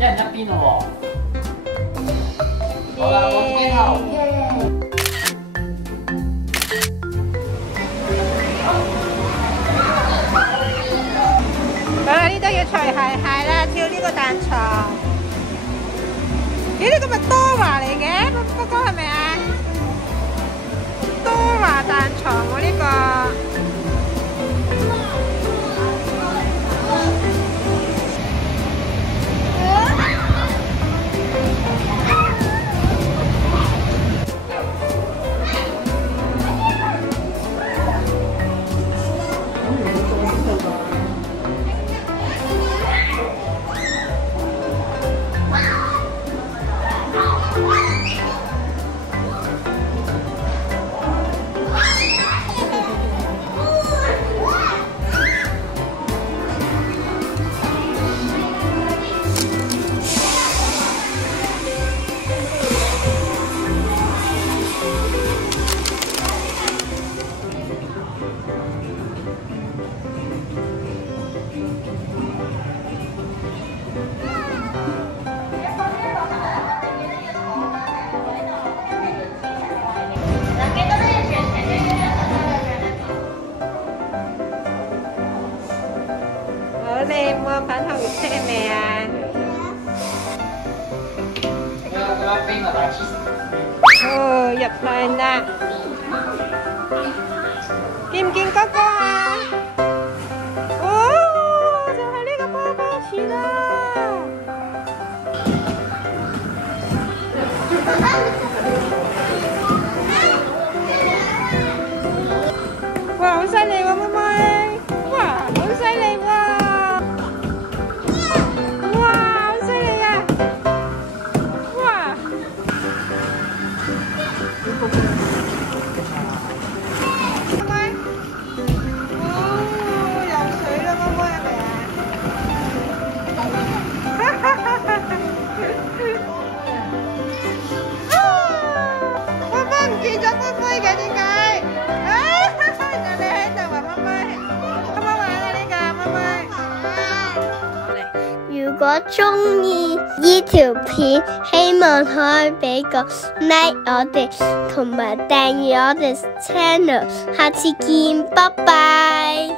人家邊咯喎。好啦，我邊頭。好啦，呢度要除鞋啦，跳呢個彈床。咦？呢個咪Dora嚟嘅？嗰個係咪啊？Dora彈床喎呢個。 好靚喎，粉紅色係咪啊？哦，入嚟啦！見唔見哥哥啊？哦，就係呢個波波池啦！哇，好犀利喎，妹妹！哇，好犀利喎！ 如果中意呢條片，希望可以俾個 like 我哋，同埋訂閱我哋 channel。下次見，拜拜。